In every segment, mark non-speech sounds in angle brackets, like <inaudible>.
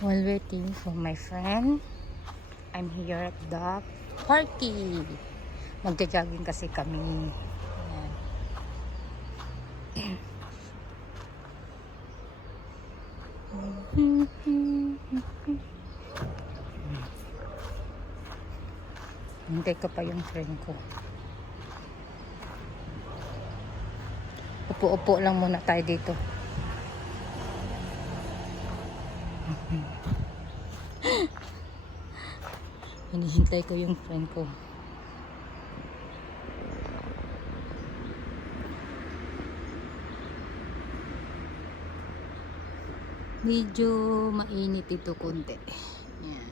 While waiting for my friend, I'm here at the party. Magja-jogging kasi kami. Ayan. Hintay ko pa yung friend ko. Upo-upo lang muna tayo dito. Hinihintay ko yung friend ko. Medyo mainit ito konti. Yan.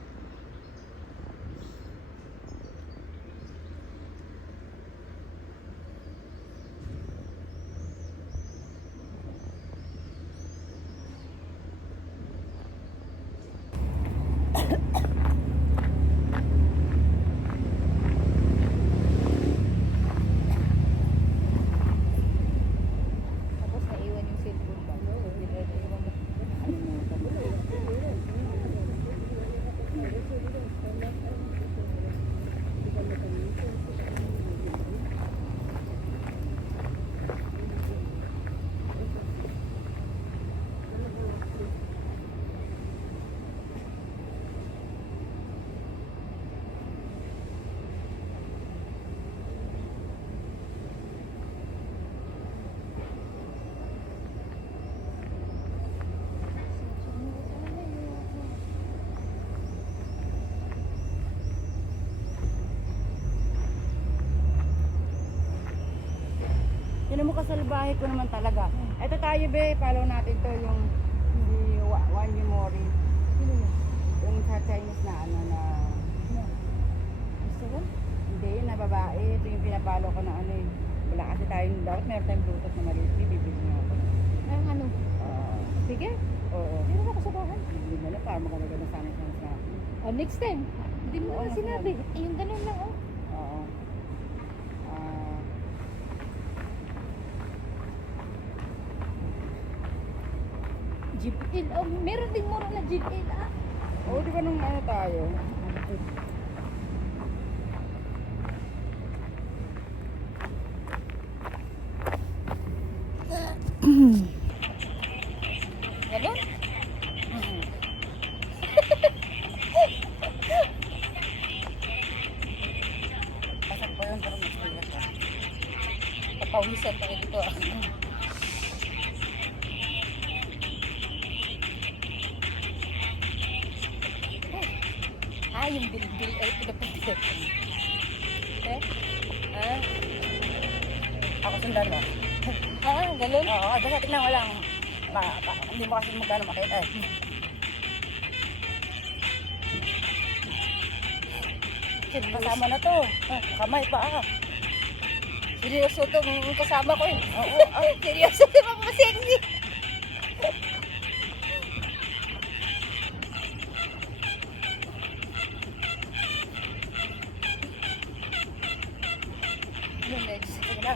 Tapos naiwan yung cellphone ko. Naiwan mo. Yan mo kasalbahe ko naman talaga. Ito tayo be, follow natin to yung hindi wa- one memory. Yung sa Chinese na ano na hindi yun na babae. Ito yung pinapalo ko na ano eh. Wala kasi tayong, dapat meron tayong bluetooth na maliit. Bibili nga ako. Ay, ano? Ah, Sige. oo. Meron ako sa bahay. Bibili mo na para magalaga na sana sa akin. Oh, next time. Hindi mo na sinabi. Eh, yung ganun lang, oh. Oo. Ah, GPL. Oh, meron din mura na GPL, ah. Oo, di ba nung ano tayo? Ganun? <clears throat> Ako sundan mo. ah, ganun? Oo, basta tingnan ko lang. Ma, pa, hindi mo kasi magkano makita eh. Kasama na to. Ah, kamay pa ah. Seryoso itong kasama ko eh. Oo, ah. <laughs> Seryoso, di ba pa sexy?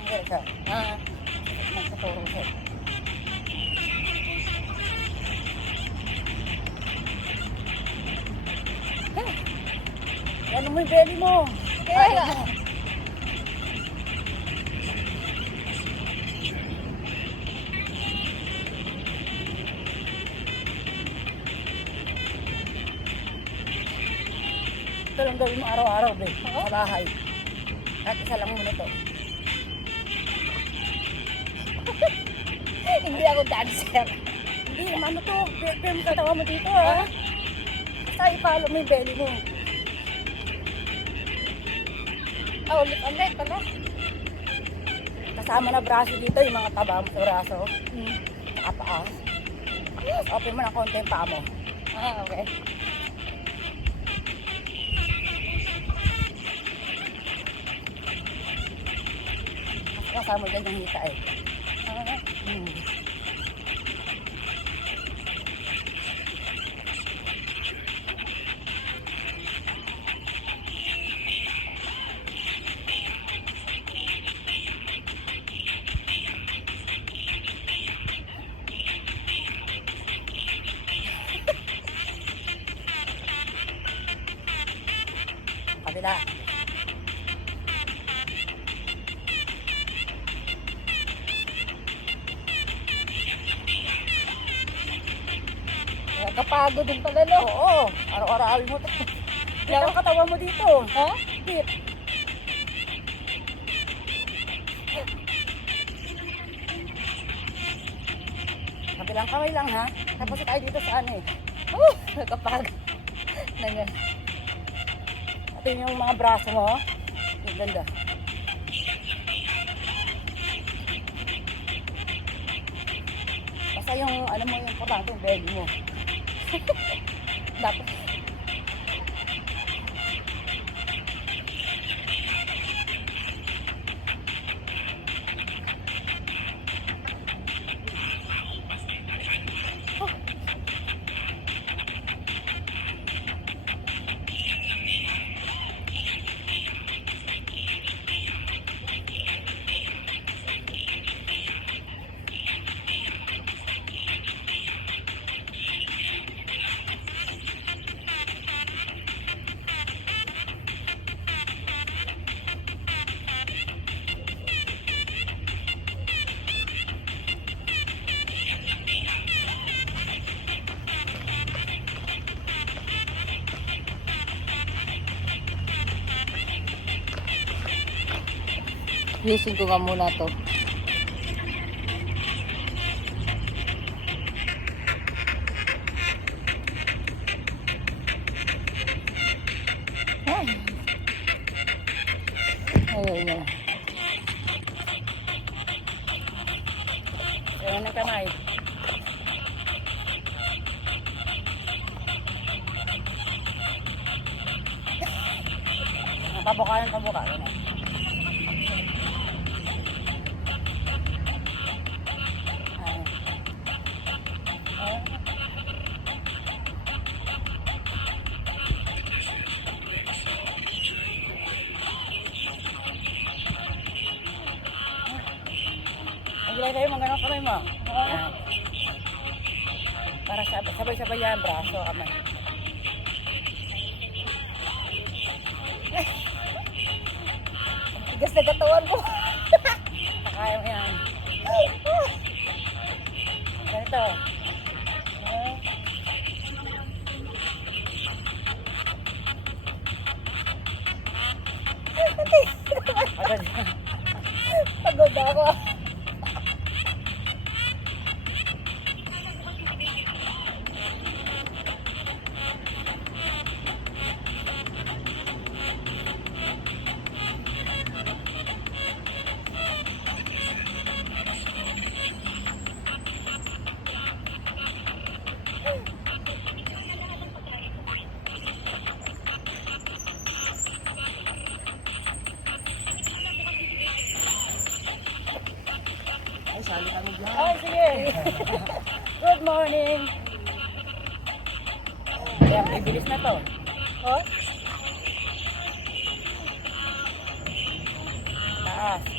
Siya. Ah, Nagtuturo siya. Ano mo yung belly mo? kaya. Ito lang gawin mo araw-araw, be. Sa bahay. At isa lang muna to. Hindi ako dancer. Hindi, ano to? Pero katawa mo dito, ha? Basta ipalo mo yung belly mo. Ah, ulit-ulit pala. Kasama na braso dito, yung mga taba mo sa braso. Hmm. Saka paa. Open mo ng konti yung paa mo. Ah, okay. Kasama dyan yung hita eh. Ah, Hmm. Kabila. Nakapagod din pala, no? Oo, araw-arawin mo to. Kaya ang katawan mo dito. Ha? Dip. Kabilang kamay lang ha. Tapos tayo dito sa ano eh. Oh, <laughs> nakapagod. Nangyay. Ito yung mga braso mo. Ang ganda. Basta yung, alam mo, yung importante, yung belly mo. <laughs> Gising ko nga muna to. Ay. Ayaw niya. Ang gulay tayo, mga kamay mo. Yan. Para sab- sabay-sabay yan, braso, kamay. Tigas na katawan mo. Kaya mo yan. Ganito. Pagod ako. Ayan, bibilis na to. Oh? Taas.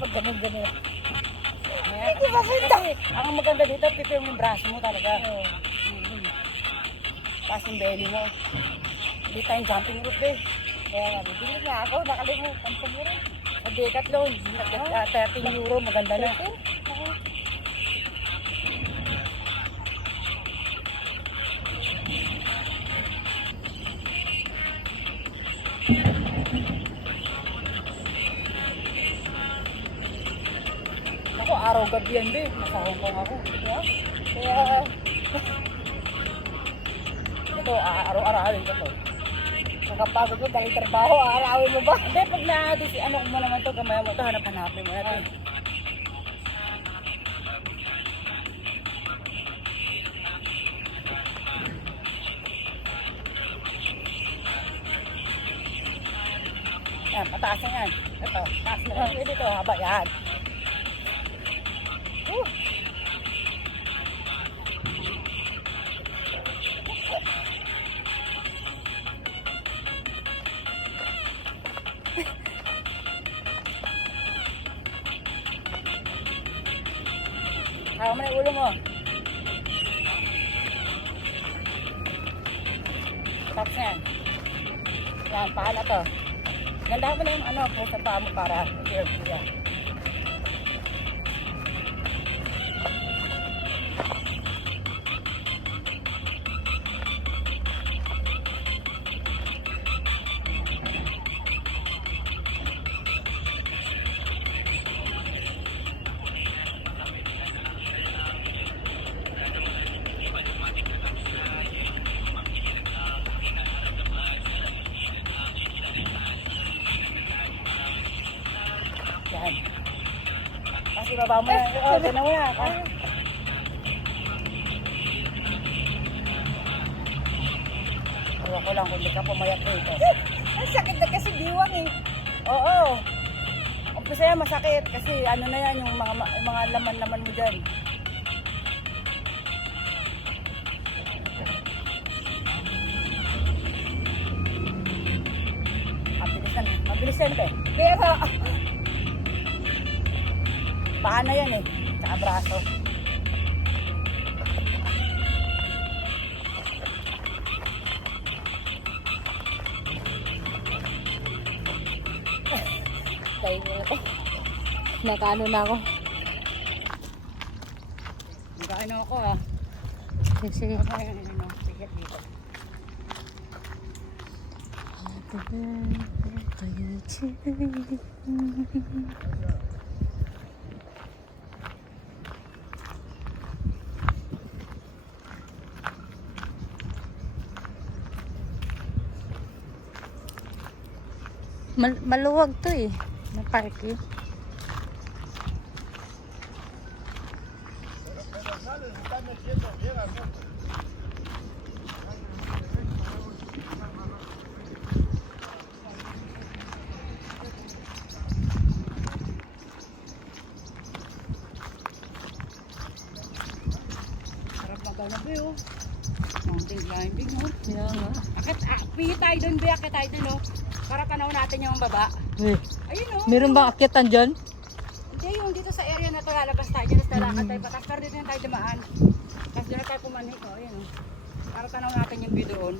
Hindi yung pag ganun-ganun. Ayan. Kasi, ang maganda dito, pipil mo yung braso mo talaga. Oh. Mm. Taas yung belly mo. Hindi tayong jumping rope eh. Kaya nga, bibili na ako. Nakalimutan ko mo rin. Sa Decathlon, uh, 13 euro, maganda na. Araw gabi yan, be. Nasa Hong Kong ako. Yeah? Kaya, <laughs> Ito, araw-arawin ko to. nakapagod mo dahil trabaho. Aarawin mo ba? <laughs> Hindi, pag na ano ko mo naman to, gamaya mo to, hanap-hanapin mo na to. Yan, pataas na yan. Ito, taas na yan. Pwede ito, haba yan. Kaya mo na ulo mo. Tapos yan. Yan, paa to. Ganda mo na yung ano, po sa paa mo para clear yan. Baba mo na. Oh, dyan na muna. Ah. Ewan ko lang kung hindi ka pumayat dito. Ang sakit na kasi diwang eh. Oo. Umpisa yan masakit kasi ano na yan yung mga, yung mga laman-laman mo dyan. Mabilis yan. Mabilis yan, te. Pero, paano yan eh? Sa braso. <laughs> Tayo na ako. Nakaano na ako. Magkaano ako ah. Kasi, Ay, ano, ano, ticket dito. Mal maluwag to eh. Na parking. Magkano ba yun? Mountain climbing? Kaya nga. Akit, ah, pihi tayo dun, be, akit tayo dun no? Para tanaw natin yung baba. Eh, Ayun no? meron bang akitan dyan? Hindi, yung dito sa area na to, lalabas tayo tapos lalakad tayo patas, pero dito na tayo dumaan. Tapos doon na tayo pumanik, oh, ayun oh. Para tanaw natin yung view doon.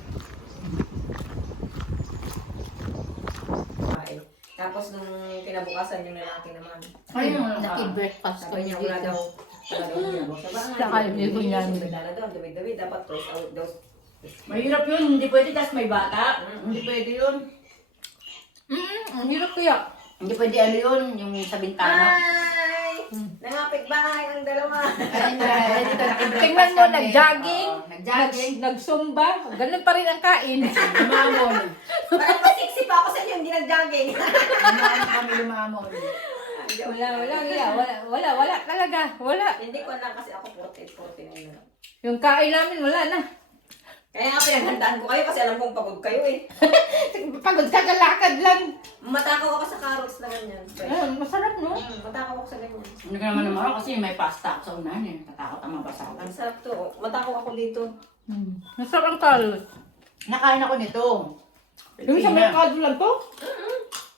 babae. Tapos nung kinabukasan yung lalaki naman. Ayun, naki-breakfast Sabi niya wala daw. Wala daw. Sabi nga, hindi niya. niya sumida na daw. Dapat toys out daw. Mahirap yun, hindi pwede tas may bata. Hindi pwede yun. Mm, ang hirap kaya. Hindi pwede ano yun, yung sa bintana. Hi! Nangapit bahay ang dalawa. Ayun na, ayun dito nakibreakfast Tingnan mo, kami. nag-jogging. Oo, Nag-jogging. Nagsumba. Ganun pa rin ang kain. Lumamon. Parang masiksi pa ako sa inyo. Hindi nag-jogging. Lumamon kami lumamon. wala, wala, wala, wala, wala, wala talaga. Wala. Hindi ko lang kasi ako 48, 49 na. Yung kain namin, wala na. Kaya nga pinaghandaan ko kayo kasi alam kong pagod kayo eh. <laughs> Pagod kagalakad lang. Matakaw ako sa carrots na ganyan. Ah, masarap, no? Mm, Matakaw ako sa ganyan. Hindi ka naman naman kasi may pasta ako sa unahan eh. Katakot ang mabasa Ang sarap to. oh. Matakaw ako dito. Mm. Masarap ang talos. Nakain ako nito. Yung sa merkado lang to?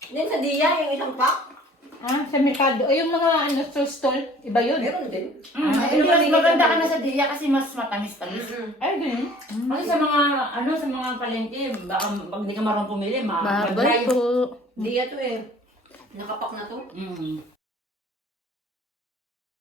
Yan sa Dia, yung isang pack. Ah, sa merkado. Ay, yung mga ano, stall stall. Iba yun. Meron din. Mm, Ah, hindi mas maganda hindi ka na sa diya kasi mas matamis-tamis. Ay, ganun. Kasi sa mga, ano, sa mga palengke, baka pag hindi ka marunong pumili, ma Babay mag-dry. po. Dia to eh. Nakapak na to. Mm.